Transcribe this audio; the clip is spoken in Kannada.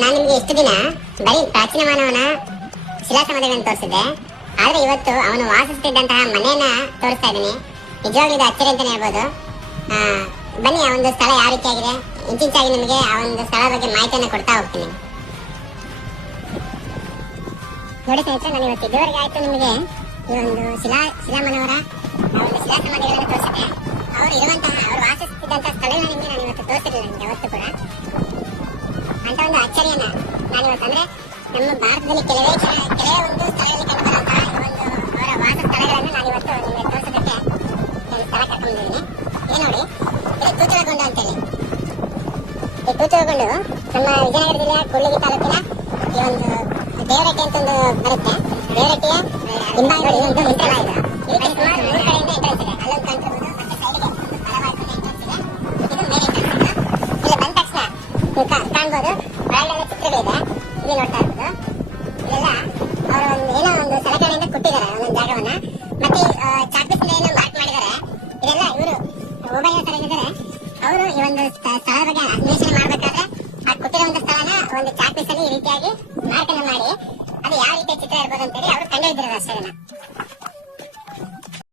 ನಾನು ನಿಮ್ಗೆ ಇಷ್ಟು ದಿನ ಬರೀ ಪ್ರಾಚೀನ ಮಾನವನ ಶಿಲಾ ಸಮಾಧಿಗಳನ್ನು ತೋರಿಸಿದ್ದೆ. ಆದ್ರೆ ಇವತ್ತು ಅವನು ವಾಸಿಸುತ್ತಿದ್ದಂತಹ ಮನೆಯನ್ನ ತೋರಿಸ್ತಾ ಇದ್ದೀನಿ. ನಿಜವಾಗ್ಲೂ ಇದು ಅಚ್ಚರಿ ಅಂತಾನೆ ಹೇಳ್ಬೋದು. ಬನ್ನಿ ಆ ಒಂದು ಸ್ಥಳ ಯಾವ ರೀತಿಯಾಗಿದೆ ಇಂಚಿಂಚಾಗಿ ನಿಮಗೆ ಆ ಒಂದು ಸ್ಥಳ ಬಗ್ಗೆ ಮಾಹಿತಿಯನ್ನು ಕೊಡ್ತಾ ಹೋಗ್ತೀನಿ. ನೋಡಿ ಸ್ನೇಹಿತರೆ, ನಾನು ಇವತ್ತು ಇದುವರೆಗೆ ಆಯ್ತು ನಿಮಗೆ ಈ ಒಂದು ಶಿಲಾಮನವರ ಆ ಒಂದು ಶಿಲಾ ಸಮಾಧಿಗಳನ್ನು ತೋರಿಸಿದ್ದೆ. ಅವರು ವಾಸಿಸುತ್ತಿದ್ದಂತಹ ಸ್ಥಳಗಳನ್ನ ನಿಮಗೆ ನಾನು ಇವತ್ತು ತೋರಿಸಿರಲಿಲ್ಲ. ನಿಮಗೆ ಯಾವತ್ತೂ ಕೂಡ ಅಂತ ಒಂದು ಅಚ್ಚರಿಯನ್ನ ನಾನು ಇವತ್ತು ಅಂದ್ರೆ ನಮ್ಮ ಭಾರತದಲ್ಲಿ ಕೆಲವೇ ಒಂದು ಸ್ಥಳಗಳಲ್ಲಿ ಕಂಡುಬರುವಂತಹ ಒಂದು ಅವರ ವಾಸ ಸ್ಥಳಗಳನ್ನು ನಾನು ಇವತ್ತು ನಿಮಗೆ ತೋರಿಸೋದಕ್ಕೆ ಒಂದು ಸ್ಥಳ ಕರ್ಕೊಂಡಿದ್ದೀನಿ. ಇದು ನೋಡಿ, ಇದು ತೂಚಲಗೊಂಡ ಅಂತೇಳಿ. ಈ ತೂಚಲಗೊಂಡು ನಮ್ಮ ವಿಜಯನಗರ ಜಿಲ್ಲೆಯ ಕೂಡ್ಲಿಗಿ ತಾಲೂಕಿನ ಈ ಒಂದು ದೇವರಟ್ಟಿ ಅಂತ ಒಂದು ಬರುತ್ತೆ. ದೇವರಟ್ಟಿಯ ಹಿಂಭಾಗದಲ್ಲಿ ಒಂದು ಮಂತ್ರಾಲಯ ಇದೆ. ಇದಕ್ಕೆ ಸುಮಾರು 3 ಕಡೆಯಿಂದ ಎಂಟ್ರೆನ್ಸ್ ಇದೆ. ಅಲ್ಲೊಂದು ಕಾಣ್ತಿರ್ಬೋದು, ಮತ್ತೆ ಸೈಡ್ಗೆ ಬಲಭಾಗದಿಂದ ಎಂಟ್ರೆನ್ಸ್ ಇದೆ. ಇದು ಮೇನ್ ಎಂಟ್ರೆನ್ಸ್. ಇಲ್ಲಿ ಬಂದ ತಕ್ಷಣ ನೀವು ಕಾಣ್ಬೋದು ಒಳಗಡೆ ಚಿತ್ರಗಳಿದೆ. ಇಲ್ಲಿ ನೋಡ್ತಾ ಇರ್ಬೋದು. ಇದೆಲ್ಲ ಅವರ ಏನೋ ಒಂದು ಸಲಕರಣೆಯಿಂದ ಕೊಟ್ಟಿದ್ದಾರೆ ಒಂದೊಂದು ಜಾಗವನ್ನ. ಮತ್ತೆ ಚಾಕ್ಪೀಸ್ ಏನೋ ಮಾರ್ಕ್ ಮಾಡಿದ್ದಾರೆ. ಇದೆಲ್ಲ ಇವರು ಒಬ್ಬ ಸರ್ ಏನಿದ್ದಾರೆ, ಅವರು ಈ ಒಂದು ಸ್ಥಳದ ಬಗ್ಗೆ ಅನ್ವೇಷಣೆ ಮಾಡ್ಬೇಕಾದ್ರೆ ಆ ಕೊಟ್ಟಿರುವಂತ ಸ್ಥಳನ ಒಂದು ಚಾಕ್ಪೀಸ್ ಅಲ್ಲಿ ಈ ರೀತಿಯಾಗಿ ಮಾರ್ಕ್ ಅನ್ನು ಮಾಡಿ ಅದು ಯಾವ ರೀತಿಯ ಚಿತ್ರ ಇರ್ಬೋದು ಅಂತೇಳಿ ಅವರು ಕಂಡುಹಿಡಿದಿರೋದು ಅಷ್ಟೇ.